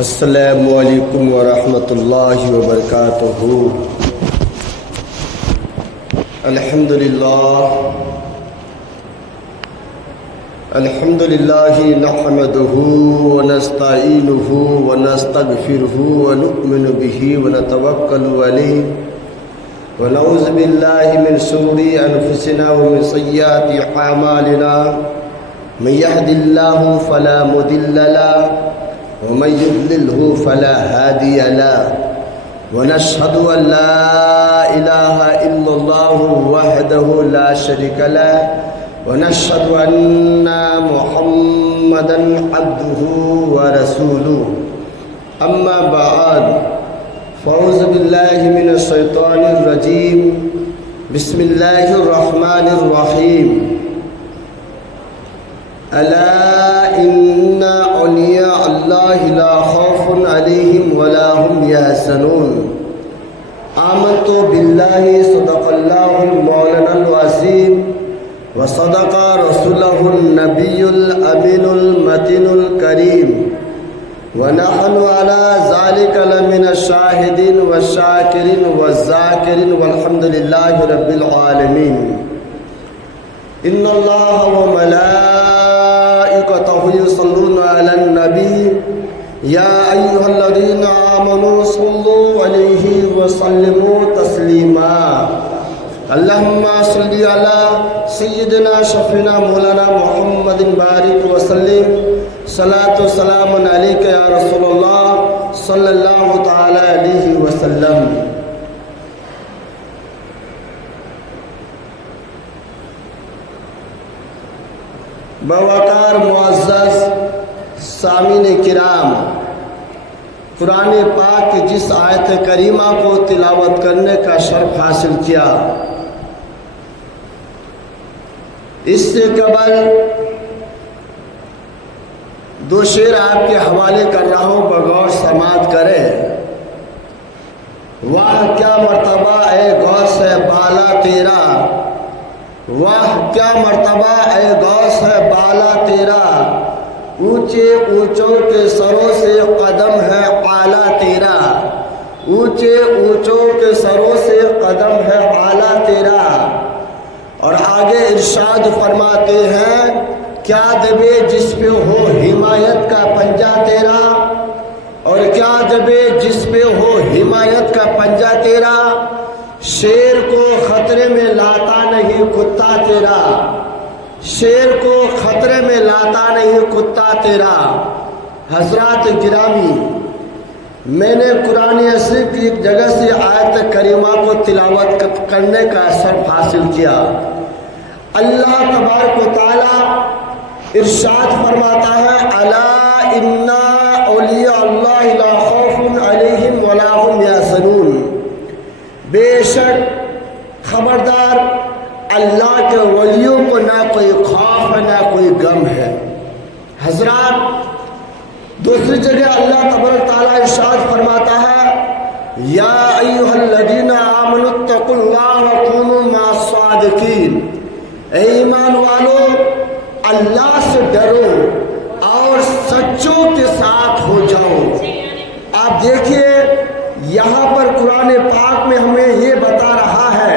السلام علیکم ورحمۃ اللہ وبرکاتہ۔ الحمد للہ نحمده ونستعینه ونستغفره ونؤمن به ونتوکل علیہ ونعوذ باللہ من شرور انفسنا ومن سیئات اعمالنا، من يهد الله فلا مضل له ومن يضلله فلا هادي له، ونشهد ان لا اله الا الله وحده لا شريك له، ونشهد ان محمدا عبده ورسوله، اما بعد فاعوذ بالله من الشيطان الرجيم، بسم الله الرحمن الرحيم، الا ان اولیاء اللہ لا خوف علیہم ولا هم يحزنون، آمنت باللہ صدق اللہ المولانا العظیم وصدق رسوله النبی الامین المتین الکریم، ونحن على ذلك لمن الشاہدین والشاکرین والذاکرین والحمد للہ رب العالمین۔ ان اللہ وملائکتہ یصلون علی النبی یا ایہا الذین آمنوا صلوا علیہ وسلموا تسلیما، اللہم صلی علی سیدنا شفینا مولانا محمد بارک وسلم، صلاۃ و سلام علیک یا رسول اللہ صلی اللہ تعالی علیہ وسلم۔ بوقار معزز سامعین کرام، قرآن پاک کی جس آیت کریمہ کو تلاوت کرنے کا شرف حاصل کیا، اس سے قبل دو شعر آپ کے حوالے کر رہا ہوں، بغور سماعت کریں۔ واہ کیا مرتبہ اے غوث ہے بالا تیرا، واہ کیا مرتبہ اے غوث ہے بالا تیرا، اونچے اونچوں کے سروں سے قدم ہے اعلیٰ تیرا، اونچے اونچوں کے سروں سے قدم ہے اعلیٰ تیرا۔ اور آگے ارشاد فرماتے ہیں، کیا دبے جس پہ ہو حمایت کا پنجہ تیرا، اور کیا دبے جس پہ ہو حمایت کا پنجہ تیرا، شیر کو خطرے میں لاتا نہیں کتا تیرا، شیر کو خطرے میں لاتا نہیں کتا تیرا۔ حضرات گرامی، میں نے قرآن شریف کی ایک جگہ سے آیت کریمہ کو تلاوت کرنے کا شرف حاصل کیا۔ اللہ تبارک و تعالی ارشاد فرماتا ہے، الا ان اولیاء اللہ لا خوف علیہم ولا هم یحزنون، بے شک خبردار اللہ کے ولیوں کو نہ کوئی خوف ہے نہ کوئی غم ہے۔ حضرات دوسری جگہ اللہ تبارک تعالیٰ ارشاد فرماتا ہے، یا ایھا الذین آمنوا اتقوا اللہ وکونوا مع الصادقین، اے ایمان والو اللہ سے ڈرو اور سچوں کے ساتھ ہو جاؤ۔ آپ دیکھیے یہاں پر قرآن پاک میں ہمیں یہ بتا رہا ہے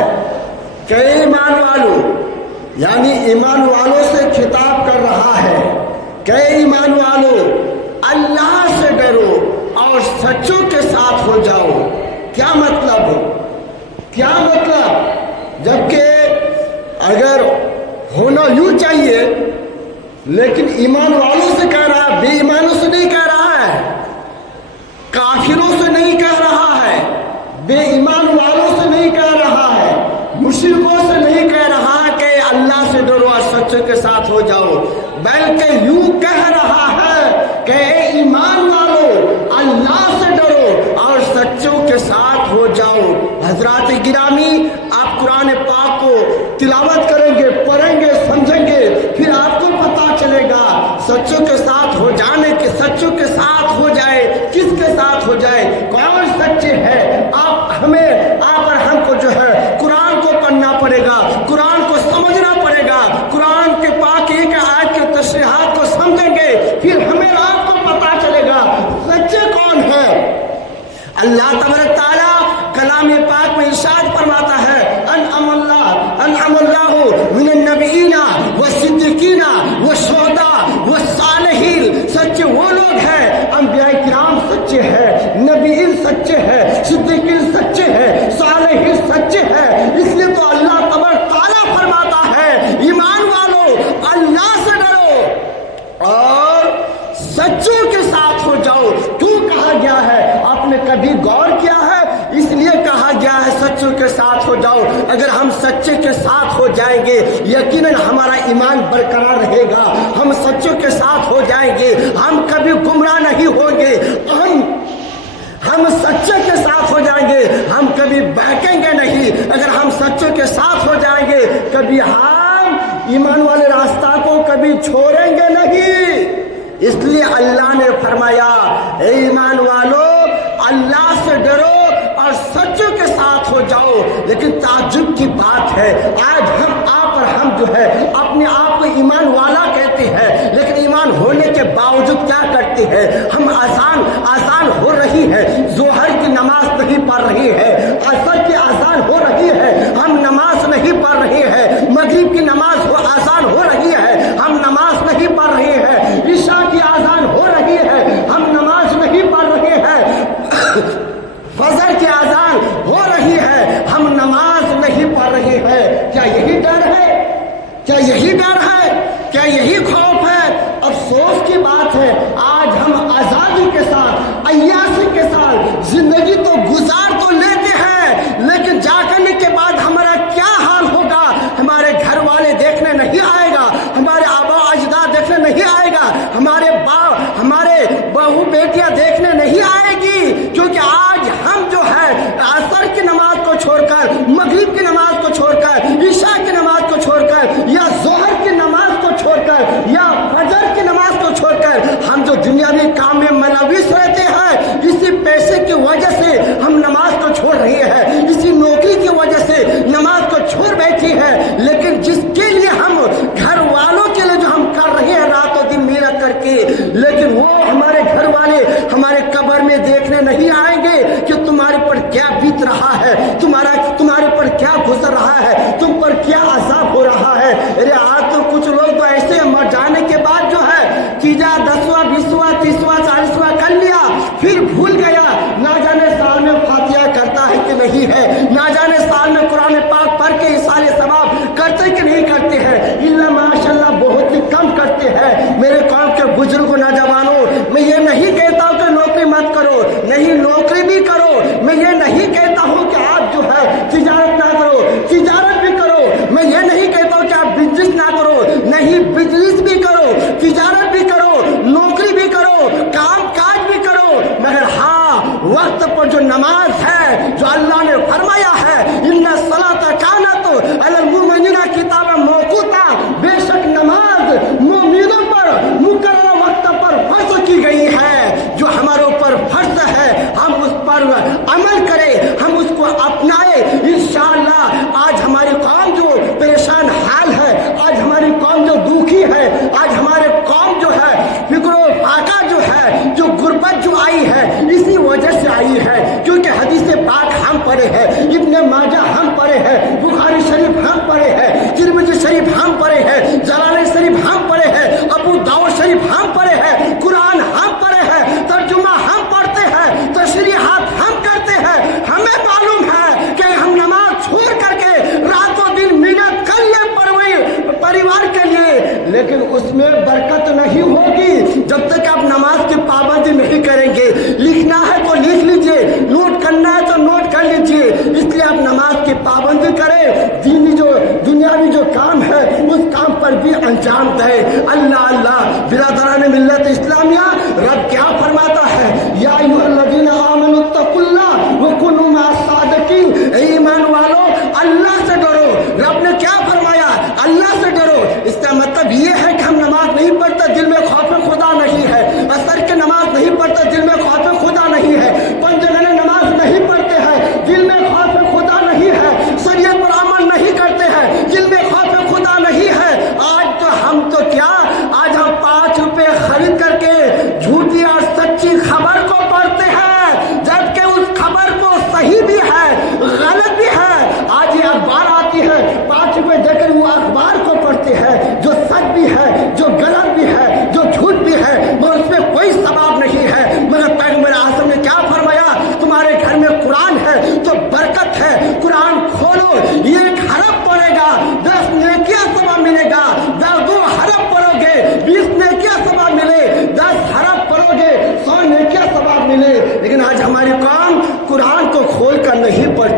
کہ ایمان والو، یعنی ایمان والوں سے خطاب کر رہا ہے کہ ایمان والو اللہ سے ڈرو اور سچوں کے ساتھ ہو جاؤ۔ کیا مطلب ہو؟ کیا مطلب؟ جبکہ اگر ہونا یوں چاہیے، لیکن ایمان والوں سے کہہ رہا ہے، بے ایمانوں سے نہیں کہہ رہا ہے، کافروں سے نہیں کہہ رہا ہے، بے ایمان والوں سے نہیں کہہ رہا ہے، مشرکوں سے نہیں کہہ رہا کہ اللہ سے ڈرو اور سچوں کے ساتھ ہو جاؤ، بلکہ یوں کہہ رہا ہے کہ اے ایمان والو اللہ سے ڈرو اور سچوں کے ساتھ ہو جاؤ۔ حضرات گرامی، آپ قرآن پاک کو تلاوت کریں گے، پڑھیں گے، سمجھیں گے، پھر آپ کو پتا چلے گا سچوں کے ساتھ ہو جانے کے، سچوں کے ساتھ ہو جائے، کس کے ساتھ ہو جائے، کون سچے ہے۔ آپ اور ہم کو جو ہے قرآن کو پڑھنا پڑے گا، قرآن کو سمجھنا پڑے گا، قرآن کے پاک ایک آیت کے تشریحات کو سمجھیں گے، پھر ہمیں آپ کو پتا چلے گا سچے اللہ تبارک تعالی کلام پاک میں ارشاد فرماتا ہے انعم اللہ من النبیین والصدیقین والشہداء والصالحین. سچے وہ لوگ ہیں، انبیاء کرام سچے ہیں، نبیین سچے ہیں، صدیقین سچے ہیں، صالحین سچے ہیں. اس لیے تو اللہ تبارک تعالی فرماتا ہے ایمان والو اللہ سے ڈرو اور سچوں کے ساتھ ہو جاؤ. کیوں کہا گیا ہے؟ آپ نے کبھی غور کیا ہے؟ اس لیے کہا گیا ہے سچوں کے ساتھ ہو جاؤ. اگر ہم سچے کے ساتھ ہو جائیں گے یقیناً ہمارا ایمان برقرار رہے گا. ہم سچوں کے ساتھ ہو جائیں گے، ہم کبھی گمراہ نہیں ہوں گے. ہم سچے کے ساتھ ہو جائیں گے، ہم کبھی بہکیں گے نہیں. اگر ہم سچوں کے ساتھ ہو جائیں گے کبھی ہم ایمان والے راستہ کو کبھی چھوڑیں گے نہیں. اس لیے اللہ نے فرمایا اے ایمان والو اللہ سے ڈرو اور سچوں کے ساتھ ہو جاؤ. لیکن تعجب کی بات ہے آج آپ اور ہم جو ہے اپنے آپ کو ایمان والا کہتے ہیں، لیکن ایمان ہونے کے باوجود کیا کرتے ہیں؟ ہم آسان ہو رہی ہے، ظہر کی نماز نہیں پڑھ رہی ہے، عصر کی آسان ہو رہی ہے، ہم نماز نہیں پڑھ رہے ہیں، مغرب کی نماز آسان ہو رہی ہے، ہم نماز نہیں پڑھ رہے ہیں، عشاء کی آسان ہو رہی ہے، ہم نماز نہیں پڑھ رہے ہیں، فجر کی آزان ہو رہی ہے، ہم نماز نہیں پڑھ رہے ہیں. کیا یہی ڈر ہے؟ کیا یہی ڈر ہے؟ کیا یہی خوف ہے؟ افسوس کی بات ہے آج ہم آزادی کے ساتھ عیاشی کے ساتھ زندگی تو گزار تو لیتے ہیں، لیکن جا کرنے کے بعد ہمارا کیا حال ہوگا؟ ہمارے گھر والے دیکھنے نہیں آئے گا، ہمارے آبا اجداد دیکھنے نہیں آئے گا، ہمارے بہو بیٹیاں دیکھنے نہیں آئے گی. کیونکہ آج ہم جو ہے عصر کی نماز کو چھوڑ کر، مغرب کی نماز کو چھوڑ کر، عشاء کی نماز کو چھوڑ کر، یا ظہر کی نماز کو چھوڑ کر، یا فجر کی نماز کو چھوڑ کر ہم جو دنیاوی کام میں ملوث رہتے ہیں، اسی پیسے کی وجہ سے ہم نماز کو چھوڑ رہے ہیں، اسی نوکری کی وجہ سے نماز کو چھوڑ بیٹھی ہے. لیکن جس کے لیے ہم گھر والوں کے لیے جو ہم کر رہے ہیں رات و دن محنت کر کے، لیکن وہ ہمارے گھر والے ہمارے قبر میں دیکھنے نہیں آئیں گے کہ تمہارے پر کیا بیت رہا ہے، تمہارے پر کیا گزر رہا ہے، تم پر کیا عذاب ہو رہا ہے. ارے آج تو کچھ لوگ تو ایسے مر جانے کے بعد جو ہے تیجا 10واں 20واں 30واں 40واں کر لیا، پھر بھول گیا، نہ جانے سال میں فاتحہ کرتا ہے کہ نہیں ہے، نہ جانے سال میں قرآن پاک پڑھ کے اصال ثواب کرتے کہ نہیں کرتے ہیں. اللہ ماشاء اللہ بہت ہی کم کرتے ہیں. میرے قوم کے بزرگوں نوجوانوں، میں یہ نہیں کہتا ہوں کہ نوکری مت کرو، نہیں نوکری بھی کرو. میں یہ نہیں کہتا ہوں کہ آپ جو ہے تجارت نہ کرو، تجارت بھی کرو. میں یہ نہیں کہتا ہوں کہ آپ بزنس نہ کرو، نہیں بزنس بھی کرو، تجارت بھی کرو، نوکری بھی کرو، کام کاج بھی کرو. مگر ہاں وقت پر جو نماز ہے، جو اللہ نے فرمایا ہے ان الصلاۃ کانت علی المؤمنین کتابا موقوتا، بے شک نماز مومنوں پر مقررہ وقت پر فرض کی گئی ہے. جو ہمارے اوپر فرض ہے ہم اس پر عمل کریں، ہم اس کو اپنائیں. انشاءاللہ آج ہماری قوم جو پریشان حال ہے، آج ہماری قوم جو دکھی ہے، آج ہمارے قوم جو ہے فکر و فاقہ جو ہے، جو غربت جو آئی ہے اسی وجہ سے آئی ہے. کیونکہ حدیث پاک ہم پڑھے ہیں، ابن ماجہ ہم پڑھے ہیں، بخاری شریف ہم پڑھے ہیں، ترمذی شریف ہم پڑھے ہیں، جلالین شریف ہم پڑھے ہیں، ابو داؤد شریف ہم پڑھے ہیں، قرآن ہم پڑھے ہیں، ترجمہ ہم پڑھتے ہیں، تشریحات ہم کرتے ہیں. ہمیں معلوم ہے کہ ہم نماز چھوڑ کر کے رات و دن محنت کر لیں پریوار کے لیے، لیکن اس میں برکت نہیں ہوگی جب تک آپ نماز کی پابندی نہیں کریں گے. لکھنا ہے تو لکھ لیجئے، نوٹ کرنا ہے تو نوٹ کر لیجئے. اس لیے آپ نماز کی پابندی کریں، دنیاوی جو کام ہے اس کام پر بھی انجام دیں. اللہ اللہ برادران ملت اسلامیہ، رب کیا فرماتا ہے؟ یا ایھا الذین آمنوا اتقوا اللہ وکونوا مع الصادقین. ایمان والو اللہ سے ڈرو. رب نے کیا فرمایا؟ اللہ سے ڈرو. اس کا مطلب یہ ہے کہ ہم نماز نہیں پڑھتے دل میں خوف خدا نہیں ہے، عصر کی نماز نہیں پڑھتے دل میں خوف خدا نہیں ہے، پنجگانہ نماز نہیں پڑھتے ہیں دل میں خوف خدا نہیں ہے، شریعت پر عمل نہیں کرتے ہیں دل میں خوف خدا نہیں ہے. آج تو ہم کیا، آج ہم 5 روپے خرید کر کے جھوٹیاں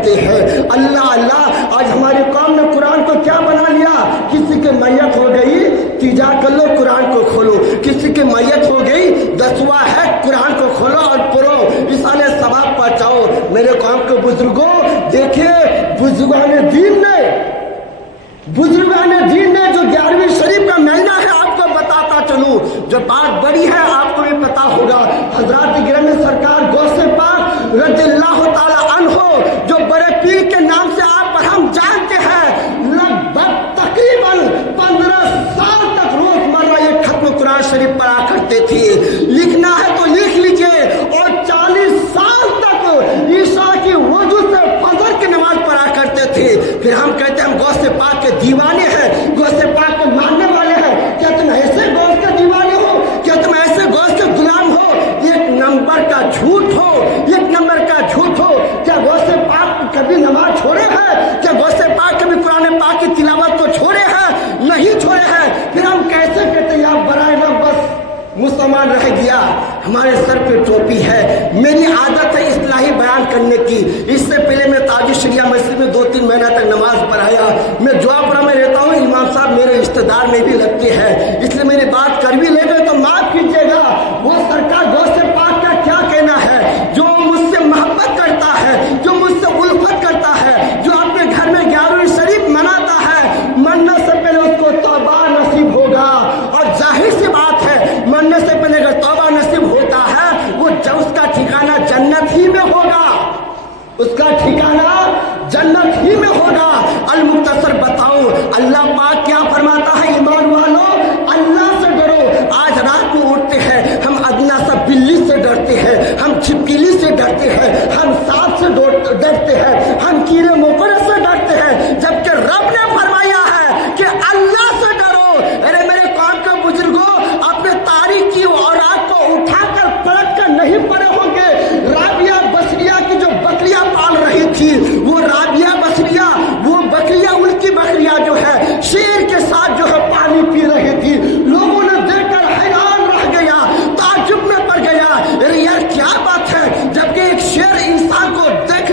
کرتے ہیں۔ اللہ اللہ، آج ہماری قوم نے قرآن کو کیا بنا لیا؟ کسی کی میت ہو گئی تیجا کر لو، قرآن کو کھولو، کسی کی میت ہو گئی 10واں ہے، قرآن کو کھولو اور پڑھو، اِسالے ثواب پہنچاؤ۔ میرے قوم کے بزرگوں، دیکھیے بزرگان دین نے جو 11ویں شریف کا مہینہ ہے، آپ کو بتاتا چلوں، جو بات بڑی ہے آپ کو بھی پتا ہوگا۔ حضرات گرامی سرکار غوث پاک رضی اللہ تعالی عنہ، جو بڑے پیر کے نام سے آپ اور ہم جانتے ہیں، لگ بھگ تقریباً 15 سال تک روزمرہ یہ ختم قرآن شریف پڑھا کرتے تھے۔ لکھنا ہے تو لکھ لیجئے، اور 40 سال تک عشاء کی وضو سے فجر کی نماز پڑھا کرتے تھے۔ پھر ہم کہتے ہیں ہم غوث پاک کے دیوانے ہیں، غوث پاک کے ماننے والے ہیں۔ کیا تم ایسے غوث کے دیوانے ہو؟ کیا تم ایسے غوث کے غلام ہو؟ ایک نمبر کا جھوٹ ہو، ایک نمبر کا جھوٹ ہو۔ کیا غوث پاک کبھی نماز چھوڑے ہیں؟ کیا غوث پاک کبھی قرآن پاک کی تلاوت کو چھوڑے ہیں؟ نہیں چھوڑے ہیں۔ پھر ہم کیسے کہتے ہیں یا برائے نہ بس مسلمان رہ گیا، ہمارے سر پہ ٹوپی ہے۔ میری عادت ہے اصلاحی بیان کرنے کی۔ اس سے پہلے میں تاج شریعہ مسجد میں 2-3 مہینہ تک نماز پڑھایا۔ میں جوابرہ میں رہتا ہوں، امام صاحب میرے رشتہ دار میں بھی لگتے ہیں، اس لیے میری بات کر بھی لے گئے تو معاف کیجیے گا۔ وہ سرکار غوث پاک کا کیا کہنا ہے؟ جو مجھ سے محبت کرتا ہے، جو مجھ سے الفت کرتا ہے، جو اپنے گھر میں 11ویں شریف مناتا ہے، مرنے سے پہلے اس کو توبہ نصیب ہوگا۔ اور ظاہر سی بات ہے، مرنے سے پہلے اگر توبہ نصیب ہوتا ہے، وہ اس کا ٹھکانہ جنت ہی میں ہوگا، اس کا ٹھکانہ جنت ہی میں ہوگا۔ المختصر بتاؤ، اللہ پاک کیا فرماتا ہے؟ ایمان والو اللہ سے ڈرو۔ آج رات میں اٹھتے ہیں ہم ادنا سا بلی سے ڈرتے ہیں، ہم چھپکلی سے ڈرتے ہیں، ہم سانپ سے ڈرتے ہیں، ہم کیڑے مکوڑے سے ڈرتے ہیں، جبکہ رب نے فرمایا ہے کہ اللہ سے ڈرو۔ ارے میرے قوم کے بزرگوں، اپنے تاریخ کی اوراق کو اٹھا کر پلٹ کر نہیں پڑے ہوں گے۔ رابعہ بصریہ کی جو بکریاں پال رہی تھی، وہ رابعہ بصریہ، وہ بکریاں، ان کی بکریاں جو ہے شیر کے ساتھ جو ہے پانی پی رہی تھی۔ لوگوں نے دیکھ کر حیران رہ گیا، تعجب میں پڑ گیا، ارے یار کیا بات ہے؟ جبکہ ایک شیر انسان کو دیکھ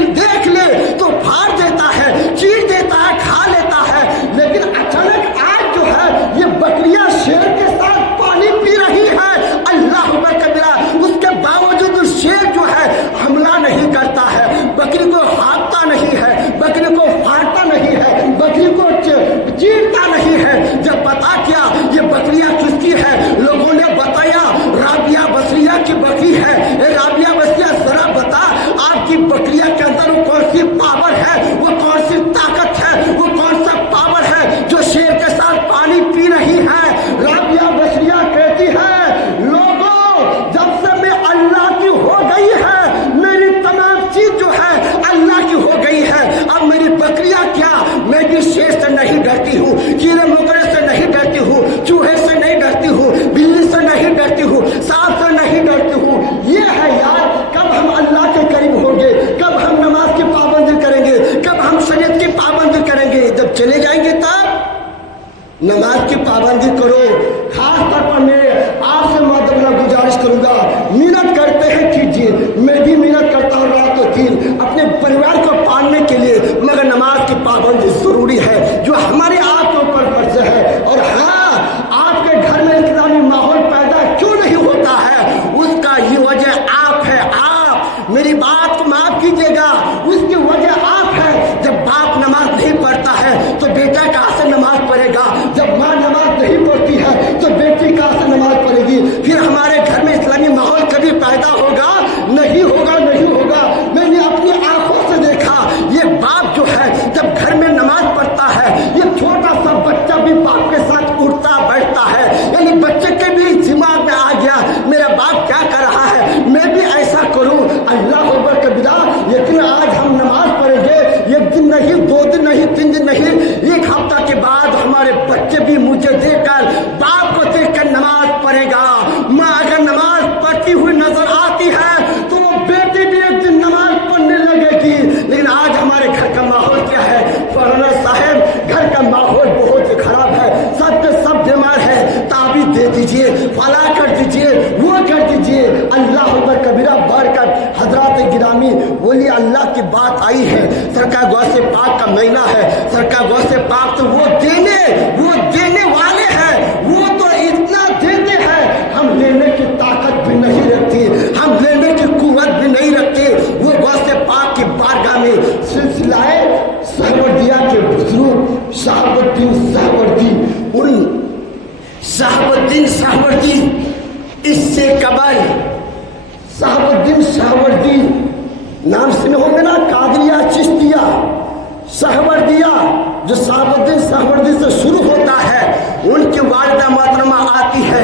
لے تو پھاڑ دیتا ہے، چیر دیتا ہے، کھا لیتا ہے، لیکن اچانک آج جو ہے یہ بکریاں شیر کے ساتھ پانی پی رہی ہے۔ اللہ اکبر کبیرہ، اس کے باوجود شیر جو ہے حملہ نہیں کرتا ہے، بکری کو ہانکتا نہیں ہے، بکری کو پھاڑتا نہیں ہے، بکری کو چیرتا نہیں ہے۔ جب بتا کیا یہ بکریاں کس کی ہے؟ لوگوں نے بتایا رابعہ بصریہ کی بکری ہے۔ اے رابعہ بصریہ، ذرا بتا آپ کی بکریاں کے اندر وہ کون سی پاور ہے، وہ کون سی طاقت ہے، وہ کون سا پاور ہے جو شیر کے ساتھ پانی پی رہی ہے؟ رابعہ بصریہ کہتی ہے، لوگوں جب سے میں اللہ کی ہو گئی ہے، میری تمام چیز جو ہے اللہ کی ہو گئی ہے، اب میری بکریاں کیا، میں بھی شیر سے نہیں ڈرتی ہوں، کیڑے مکوڑے سے نہیں ڈرتی ہوں، چوہے سے نہیں ڈرتی ہوں، بلی سے نہیں ڈرتی ہوں، سانپ سے نہیں ڈرتی ہوں۔ یہ ہے یار، کب ہم اللہ کے قریب ہوں گے؟ کب ہم نماز کی پابندی کریں گے؟ کب ہم شریعت کی پابندی کریں گے؟ جب چلے جائیں گے تب نماز کی پابندی کرو۔ خاص طور پر میں آپ سے مدد گزارش کروں گا، محنت کرتے ہیں کیجیے، میں بھی محنت کرتا ہوں رات و دن اپنے پریوار کو پالنے کے لیے، مگر نماز کی پابندی ضروری ہے جو ہمارے آپ کے اوپر فرض ہے۔ اور ہاں، آپ کے گھر میں اسلامی ماحول پیدا کیوں نہیں ہوتا ہے؟ اس کا یہ وجہ آپ ہے۔ آپ میری بات کو معاف کیجیے گا، اس کی وجہ آپ ہے۔ جب باپ نماز نہیں پڑھتا ہے تو بیٹا کہاں سے نماز پڑھے گا؟ جب ماں نماز نہیں پڑھتی ہے تو بیٹی کہاں سے نماز پڑھے گی؟ پھر ہمارے گھر میں اسلامی ماحول کبھی پیدا ہوگا؟ نہیں ہوگا، نہیں ہوگا۔ میں نے اپنی آنکھوں سے دیکھا، یہ باپ جو ہے جب گھر میں نماز پڑھتا ہے، یہ چھوٹا سا بچہ بھی باپ کے ساتھ اٹھتا بیٹھتا ہے، یعنی بچے کے بھی دماغ میں آ گیا میرا باپ کیا کر رہا ہے، میں بھی ایسا کروں۔ اللہ اکبر کبیرہ، لیکن آج ہم نماز پڑھیں گے، ایک دن نہیں، 2 دن نہیں، 3 دن نہیں، 1 ہفتہ کے بعد ہمارے بچے بھی مجھے دیکھ کر، باپ کو دیکھ کر نماز پڑھے گا۔ ماں اگر نماز پڑھتی ہوئی نظر آتی ہے تو وہ بیٹی بھی ایک دن نماز پڑھنے لگے گی۔ لیکن آج ہمارے گھر کا ماحول کیا ہے؟ مولانا صاحب، گھر کا ماحول بہت خراب ہے، سب کے سب بیمار ہے، تعویذ دے دیجئے، فلاں کر دیجئے، وہ کر دیجئے۔ اللہ اکبر کبیرہ بار کر حضرات گرامی ولی اللہ کی بات آئی ہے، سرکار لینا ہے سرکار غوث پاک سے وہ دینے والے ہیں، وہ تو اتنا دیتے ہیں ہم لینے کی طاقت بھی نہیں رکھتے، ہم لینے کی قوت بھی نہیں رکھتے۔ وہ غوث پاک کی بارگاہ میں سلسلہ سہروردیہ کے بزرگ شہاب الدین سہروردی اس سے قبل شہاب الدین سہروردی نام سنے ہوں گے نا، قادریہ چشتیہ سہروردیہ جو شہاب الدین سہروردی سے شروع ہوتا ہے، ان کی والدہ محترمہ آتی ہے،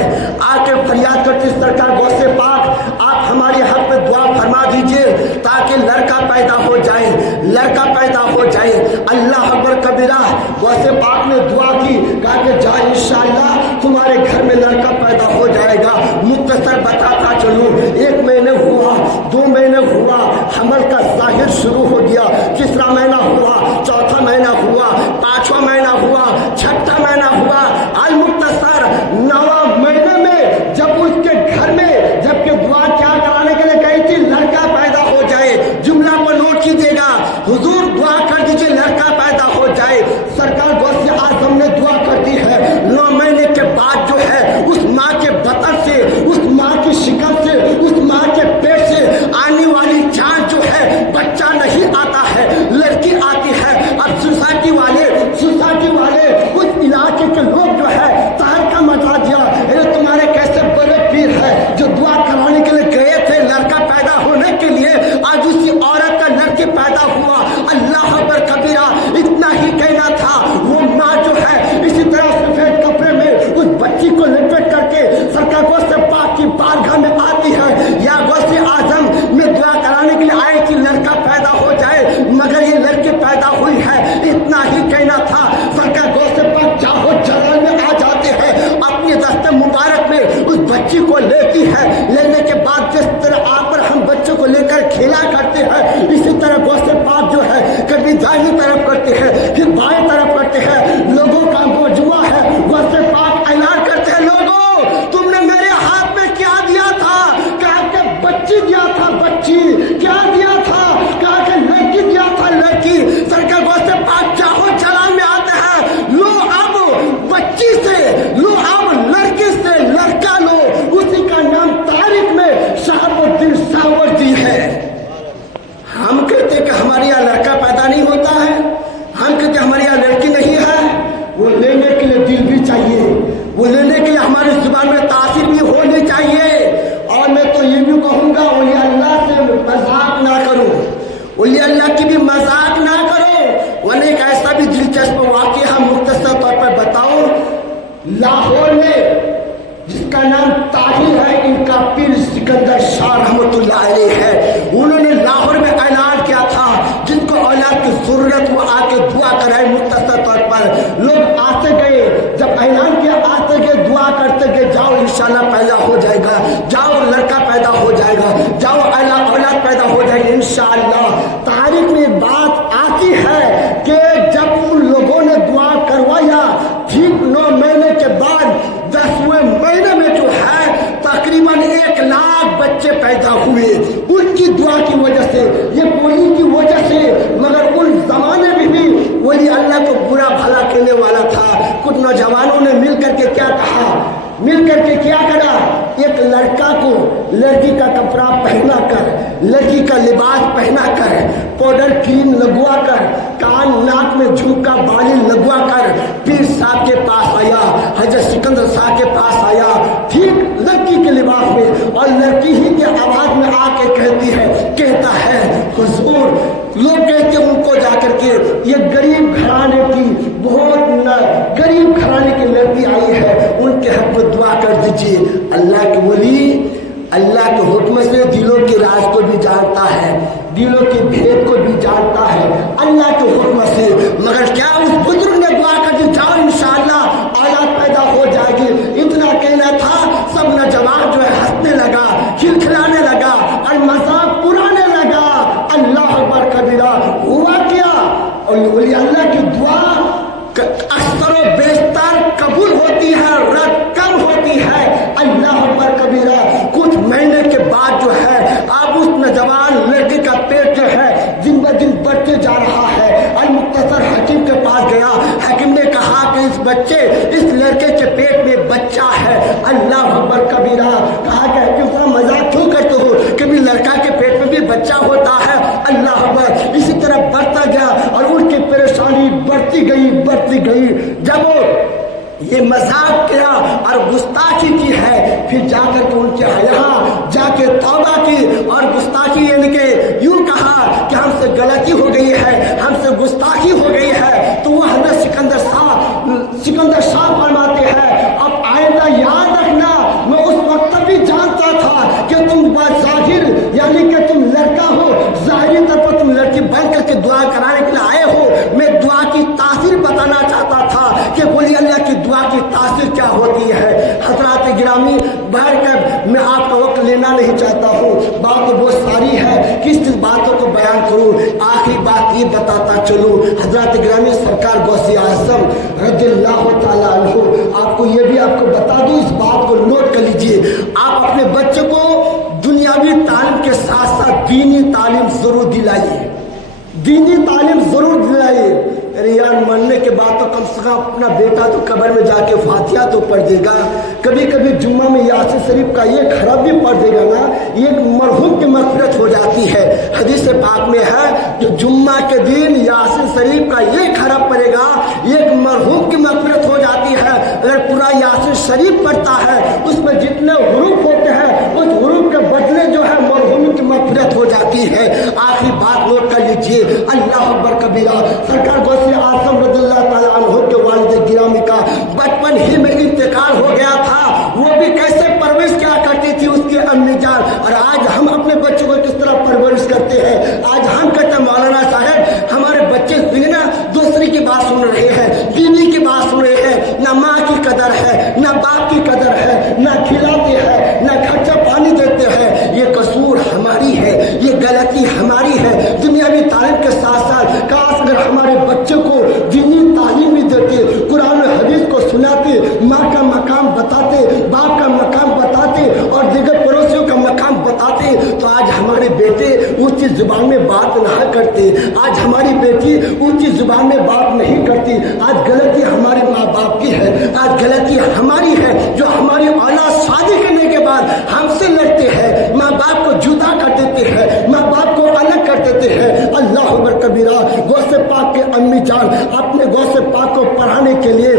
آ کے فریاد کرتی سرکار غوث پاک آپ ہمارے حق میں دعا فرما دیجئے تاکہ لڑکا پیدا ہو جائے، لڑکا پیدا ہو جائے۔ اللہ اکبر کبیرہ، غوث پاک نے دعا کی، کہا کہ جا انشاءاللہ تمہارے گھر میں لڑکا پیدا ہو جائے گا۔ مختصر بتاتا چلوں، 1 مہینے ہوا، 2 مہینے ہوا، حمل کا ظاہر شروع ہو گیا، تیسرا مہینہ ہوا، چوتھا مہینہ ہوا، 5واں مہینہ ہوا، 6واں مہینہ ہوا، المختصر 9واں مہینے میں جب اس کے گھر میں جبکہ دعا کیا کرانے کے لیے گئی تھی لڑکا پیدا ہو جائے، جملہ کو نوٹ کیجیے گا، حضور دعا کر دیجیے لڑکا پیدا ہو جائے۔ سرکار غوث اعظم نے دعا کر دی ہے، 9 مہینے کے بعد جو ہے اس ماں کے بطن سے، اس ماں کی شکم سے، اس ماں کے پیٹ سے آنے والی جان جو ہے بچہ نہیں آتا ہے، لڑکی آتی ہے۔ اب سوسائٹی والے اس علاقے کے لوگ جو ہے تار کا مچا دیا، تمہارے کیسے بڑے پیر ہے جو دعا کرانے کے لیے گئے تھے لڑکا پیدا ہونے کے لیے، آج اسی عورت کا لڑکی پیدا ہوا۔ اللہ اکبر کبیرہ، اتنا ہی کہنا تھا۔ وہ ماں جو ہے اسی طرح سفید کپڑے میں اس بچی کو لپٹ کر کے سرکار غوث پاک کی بارگاہ میں آتی ہے، یا غوث اعظم میں دعا کرانے کے لیے آئی کہ لڑکا پیدا ہو جائے، مگر یہ لڑکی پیدا ہوئی ہے۔ اتنا ہی کہنا تھا، سرکار غوث پاک چاہو جلال میں آ جاتے ہیں، اپنی دست مبارک میں اس بچی کو لیتی ہے۔ لینے کے بعد جس طرح آپ پر ہم بچوں کو لے کر کھیلا کرتے ہیں، اسی طرح غوث پاک جو ہے کبھی دائیں طرف کرتے ہیں پھر بائیں طرف کرتے ہیں، لوگوں کا مجموعہ ہے۔ غوث پاک اعلان کرتے ہیں، لوگوں تم نے میرے ہاتھ میں کیا دیا تھا؟ کہا کہ بچی دیا تھا، بچی کیا دیا تھا؟ کہا کہ لڑکی دیا تھا، لڑکی۔ سرکار غوث پاک چاہو جلال میں آتے ہیں، لو اب بچی سے، لو اب لڑکی سے لڑکا لو، اسی کا نام تاریخ میں شہاب الدین سہروردی ہے۔ ہم کہتے کہ ہمارے یہاں لڑکا پیدا نہیں ہوتا ہے، ہم کہتے ہمارے یہاں لڑکی نہیں ہے۔ وہ لینے کے لیے دل بھی چاہیے، وہ لینے کے لیے ہماری زبان میں تاثیر بھی ہونی چاہیے۔ اور میں تو یہ بھی کہوں گا اولیاء اللہ سے مذاق نہ کرو، اولیاء اللہ کی بھی مذاق نہ کرو۔ ورنہ ایک ایسا بھی دلچسپ واقعہ ہم مختصر طور پر بتاؤں، لاہور میں جس کا نام طاہر ہے، ان کا پیر سکندر شاہ رحمۃ اللہ علیہ ہے، انہوں نے لاہور میں اعلان کیا تھا جن کو اولاد کی ضرورت وہ آ کے دعا کرائے۔ مختصر طور پر لوگ آتے گئے، جب اعلان کیا آتے گئے، دعا کرتے گئے، جاؤ انشاءاللہ پیدا ہو جائے گا، جاؤ لڑکا پیدا ہو جائے گا، جاؤ اولاد پیدا ہو جائے گی انشاءاللہ۔ تاریخ میں بات آتی ہے کہ جب ان لوگوں نے دعا کروایا، ٹھیک 9 مہینے کے بعد 10ویں مہینے میں جو ہے تقریباً 1 لاکھ بچے پیدا ہوئے، ان کی دعا کی وجہ سے، یہ ولی کی وجہ سے۔ مگر ان زمانے میں بھی ولی اللہ کو برا بھلا کہنے والا تھا۔ کچھ نوجوانوں نے مل کر کے کیا کہا، مل کر کے کیا کرا، ایک لڑکا کو لڑکی کا کپڑا پہنا کر، لڑکی کا لباس پہنا کر، پاؤڈر کریم لگوا کر، کان ناک میں جھمکا بالی لگوا کر پیر صاحب کے پاس آیا، حضرت سکندر صاحب کے پاس آیا، ٹھیک لڑکی کے لباس میں، اور لڑکی ہی کے آواز میں آ کے کہتا ہے حضور، لوگ کہتے ہیں ان کو جا کر کے یہ غریب گھرانے کی، بہت غریب گھرانے کی لڑکی آئی ہے، ان کے حق میں دعا کر دیجیے۔ اللہ کے ولی اللہ کے حکم سے دلوں کے راز کو بھی جانتا ہے، دلوں کے بھید کو بھی جانتا ہے اللہ کے حکم سے۔ مگر کیا اس بزرگ نے دعا کر دی جاؤ انشاءاللہ اولاد پیدا ہو جائے گی، اتنا کہنا تھا، سب نوجوان جو ہے ہنسنے لگا، کھلکھلانے لگا اور مذاق اڑانے لگا۔ اللہ اکبر کبیرہ، ہوا کیا؟ اور ولی اللہ کی دعا اکثر و بیشتر قبول ہوتی ہے، رد کم ہوتی ہے۔ اللہ اکبر کبیرہ، کچھ مہینے کے بعد جو ہے اب اس نوجوان لڑکے کا پیٹ جو ہے دن بہ دن بڑھتے جا رہا ہے۔ المختصر بچے، اس لڑکے کے پیٹ میں بچہ ہے۔ اللہ اکبر کبیرہ، کہا کہ اتنا مذاق کیوں کرتے ہو، کبھی لڑکا کے پیٹ میں بھی بچہ ہوتا ہے۔ اللہ اکبر، اسی طرح بڑھتا گیا اور ان کی پریشانی بڑھتی گئی۔ جب وہ یہ مذاق کیا اور گستاخی کی ہے، پھر جا کر کے ان کے یہاں جا کے توبہ کی اور گستاخی یعنی کہ یوں کہا کہ ہم سے غلطی ہو گئی ہے، ہم سے گستاخی ہو گئی ہے، تو وہ حضرت سکندر شاہ فرماتے ہیں اب آئندہ یاد رکھنا، میں اس وقت بھی جانتا تھا کہ تم بظاہر یعنی کہ تم لڑکا ہو، ظاہری طور پر تم لڑکی بن کر کے دعا کرانے کے لیے آئے ہو، میں دعا کی تاثیر بتانا چاہتا تھا کہ بولیے اللہ کی دعا کی تاثیر کیا ہوتی ہے۔ حضرات گرامی، بیٹھ کر میں آپ کا وقت لینا نہیں چاہتا ہوں، بات تو بہت ساری ہے، کس باتوں کو بیان کروں، آخری بات یہ بتاتا چلوں۔ حضرات گرامی، سرکار غوث اعظم رضی اللہ تعالیٰ عنہ، آپ کو یہ بھی آپ کو بتا دوں، اس بات کو نوٹ کر لیجئے، آپ اپنے بچے کو دنیاوی تعلیم کے ساتھ ساتھ دینی تعلیم ضرور دلائیے، دینی تعلیم ضرور دلائیے۔ ارے یار، مرنے کے بعد تو کم سے کم اپنا بیٹا تو قبر میں جا کے فاتحہ تو پڑھ دے گا، کبھی کبھی جمعہ میں یاسین شریف کا ایک حرف بھی پڑھ دے گا نا، یہ مرحوم کی مغفرت ہو جاتی ہے۔ حدیث پاک میں ہے جو جمعہ کے دن یاسین شریف کا ایک حرف پڑھے گا، ایک مرحوم کی مغفرت ہو جاتی ہے۔ اگر پورا یاسین شریف پڑھتا ہے، اس میں جتنے حروف ہوتے ہیں اس حروف کے بدلے جو ہے مرحوم کی مغفرت ہو جاتی ہے۔ آخری بات نوٹ کر لیجیے، اللہ اکبر کبیرہ، سرکار غوث اعظم رضی اللہ تعالیٰ عنہ کے والد گرامی کا بچپن ہی میں انتقال ہو گیا تھا، وہ بھی کیسے پرورش کیا کرتی تھی اس کی امی جان، اور آج ہم اپنے بچوں کو کس طرح پرورش کرتے ہیں۔ آج ہم کہتے ہیں مولانا صاحب ہمارے بچے نا دوسری کی بات سن رہے ہیں، دینی کی بات سن رہے ہیں، نہ ماں کی قدر ہے، نہ باپ کی قدر ہے، نہ کھلاتے ہیں، نہ خرچہ پانی دیتے ہیں۔ یہ قصور ہماری ہے، یہ غلطی ہماری ہے۔ دنیاوی تعلیم کے ساتھ ساتھ کاش اگر ہمارے بچے کو دینی تعلیم بھی دیتے، قرآن و حدیث کو سناتے، ماں کا مقام بتاتے، باپ کا مقام بتاتے اور دیگر پڑوسیوں کا مقام بتاتے، تو آج ہمارے بیٹے اونچی زبان میں بات نہ کرتے، آج ہماری بیٹی اونچی زبان میں بات نہیں کرتی۔ آج غلطی ہمارے ماں باپ کی ہے، آج غلطی ہماری ہے جو ہماری اولاد شادی کرنے کے بعد ہم سے لڑتے ہیں، ماں باپ کو جدا کر دیتے ہیں، ماں باپ کو الگ کر دیتے ہیں۔ اللہ اکبر کبیرہ، غوث پاک کے امی جان اپنے غوث پاک کو پڑھانے کے لیے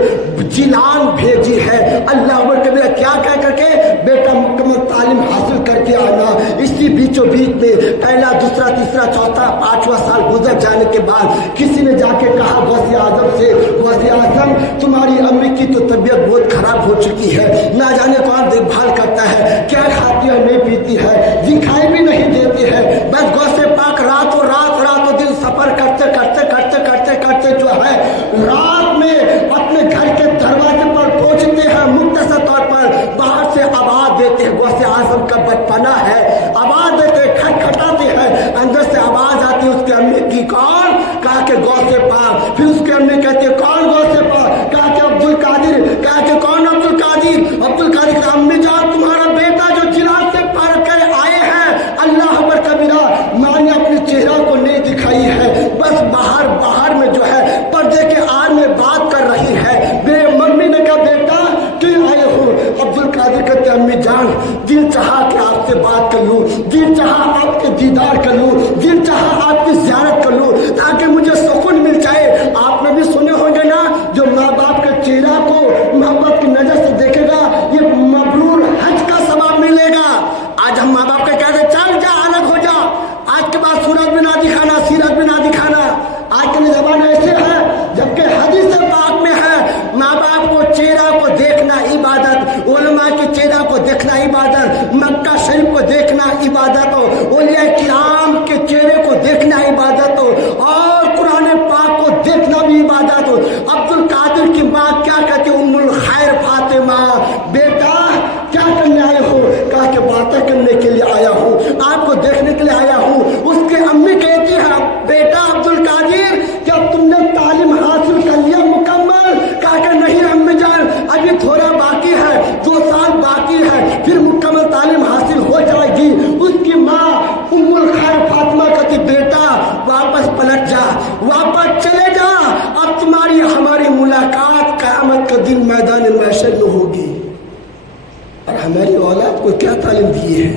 جیلان بھیجی ہے۔ اللہ اکبر کبیرہ، کیا کہہ کر کے بیٹا مکمل تعلیم حاصل کر کے آنا۔ اسی بیچوں بیچ میں پہلا دوسرا تیسرا چوتھا پانچواں سال گزر جانے کے بعد کسی نے جا کے کہا غوث اعظم سے، غوث اعظم تمہاری امی کی تو طبیعت بہت خراب ہو چکی ہے، نہ جانے کون دیکھ بھال کرتا ہے، کیا کھاتی ہے نہیں پیتی ہے، دکھائی بھی نہیں دیتی ہے۔ بس غوث پاک راتوں دن سفر کرتے جو ہے رات میں اپنے گھر کے دروازے پر پہنچتے ہیں، مختصر طور پر باہر سے آواز دیتے ہیں، غوث اعظم کا بچپنا ہے، آواز دیتے کھٹکھٹاتے ہیں، اندر سے آواز آتی ہے اس کی امی کی، کون؟ کہا کہ غوث پاک۔ پھر اس کی امی کہتے ہیں کون غوث پاک؟ کہا کہ عبد القادر۔ کہا کہ کون عبد القادر؟ عبد القادر کی امی جان تمہارا بیٹا جو جلال سے پڑھ کر آئے ہیں۔ اللہ اکبر کبیرہ، ماں نے اپنے چہرہ کو نہیں دکھائی ہے، بس باہر میں جو ہے پردے کے آڑ میں بات کر رہی ہے۔ میرے ممی نے کہا بیٹا کیوں آئے ہو؟ عبد القادر کہتے امی جان دل چاہا کہ آپ سے بات کر لوں، دل چاہا آپ کے دیدار کر لوں، دل چاہا آپ کی زیارت کر لوں تاکہ مجھے سکون مل جائے۔ آپ نے بھی سنے ہوں گے نا، جو ماں باپ کے چہرہ کو محبت کی نظر سے دیکھے گا یہ مبرور حج کا ثواب ملے گا۔ آج ہم ماں باپ کے کہتے چل جا الگ ہو جا، آج کے بعد سورت بھی نہ دکھانا، سیرت بھی نہ دکھانا۔ آج کے زبان ایسے ہے، جبکہ حدیث پاک میں ہے ماں باپ کو چہرہ کو دیکھنا عبادت، علماء کے چہرہ کو دیکھنا عبادت، مکہ شریف کو دیکھنا عبادت ہو، اولیاء کرام کے چہرے کو دیکھنا عبادت ہو، اور قرآن پاک کو دیکھنا بھی عبادت ہو۔ عبد القادر کی ماں کیا کہتی؟ ام الخیر فاطمہ، بیٹا کیا کرنے آئے ہو؟ کہا کہ باتیں کرنے کے لیے آیا ہوں، آپ کو دیکھنے کے لیے آیا ہوں۔ اس کی امی کہتی ہے بیٹا عبد القادر کیا تم نے تعلیم حاصل کر لیا مکمل؟ کہا کہ نہیں امی جان ابھی تھوڑا باقی ہے، 2 سال باقی ہے، پھر مکمل تعلیم حاصل ہو جائے گی۔ اس کی ماں ام الخیر فاطمہ کہتی بیٹا واپس پلٹ جا، واپس چلے جا، اب تمہاری ہماری ملاقات قیامت یقین میدان محشر میں ہوگی. اور ہماری اولاد کو کیا تعلیم دی ہے؟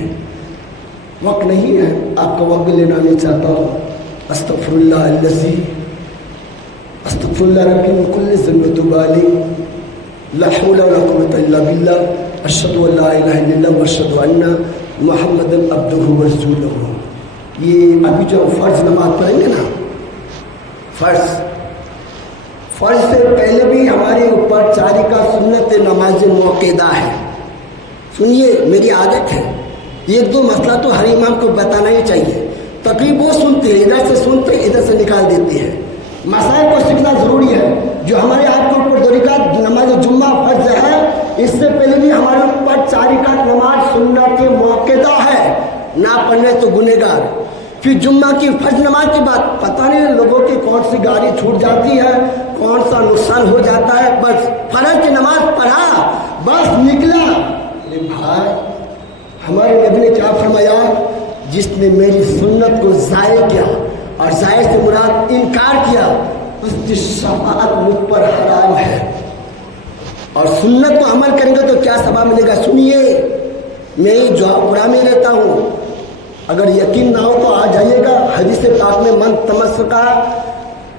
وقت نہیں ہے، آپ کا وقت لینا نہیں چاہتا ہوں. استغفر اللہ الذی استغفر اللہ ربی من کل ذنب واتوب الیہ، لا حول ولا قوة الا باللہ، اشہد ان لا الہ الا اللہ واشہد ان محمدا عبدہ ورسولہ. یہ ابھی جو فرض نماز پڑھیں گے نا، فرض سے پہلے بھی ہمارے اوپر 4 رکعت سنت نماز موقعہ ہے. سنیے، میری عادت ہے، 1-2 مسئلہ تو ہر امام کو بتانا ہی چاہیے. تقریب وہ سنتے ہیں، ادھر سے سنتے ادھر سے نکال دیتے ہیں. مسائل کو سیکھنا ضروری ہے. جو ہمارے آپ کے اوپر 2 رکعت نماز جمعہ فرض ہے، اس سے پہلے بھی ہمارے اوپر 4 رکعت نماز سنت موقعہ ہے. نہ پڑھنے تو گنہگار. پھر جمعہ کی فرض نماز کے بعد پتہ نہیں لوگوں کی کون سی گاڑی چھوٹ جاتی ہے، کون سا نقصان ہو جاتا ہے. بس فرض کی نماز پڑھا، بس نکلا. بھائی، ہمارے نبی نے کیا فرمایا؟ جس نے میری سنت کو ضائع کیا، اور ضائع سے مراد انکار کیا، اس کی شفاعت مجھ پر حرام ہے. اور سنت کو عمل کریں گے تو کیا ثواب ملے گا؟ سنیے، میں جو پورا میں رہتا ہوں، اگر یقین نہ ہو تو آ جائیے گا. حدیث پاک میں من تمسکا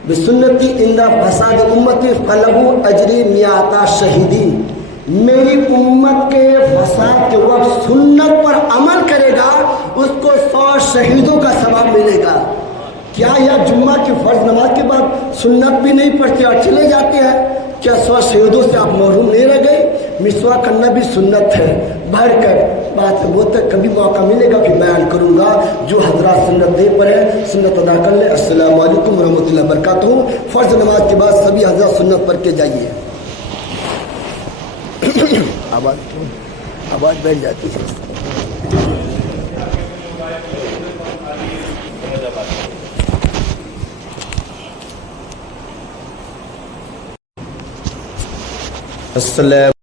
بسنتی عند فساد امتی فلہ اجری میات شہیدی. میری امت کے فساد کے وقت سنت پر عمل کرے گا، اس کو 100 شہیدوں کا ثواب ملے گا. کیا یہ جمعہ کی فرض نماز کے بعد سنت بھی نہیں پڑھتے اور چلے جاتے ہیں؟ کیا 100 شہیدوں سے آپ محروم نہیں رہ گئے؟ مسواک کرنا بھی سنت ہے. بڑھ کر بات سے بہت تک کبھی موقع ملے گا کہ بیان کروں گا. جو حضرات سنت دے پر ہے سنت ادا کر لیں. السلام علیکم ورحمۃ اللہ وبرکاتہ. فرض نماز کے بعد سبھی حضرات سنت پڑھ کے جائیے. آواز بیٹھ جاتی ہے. السلام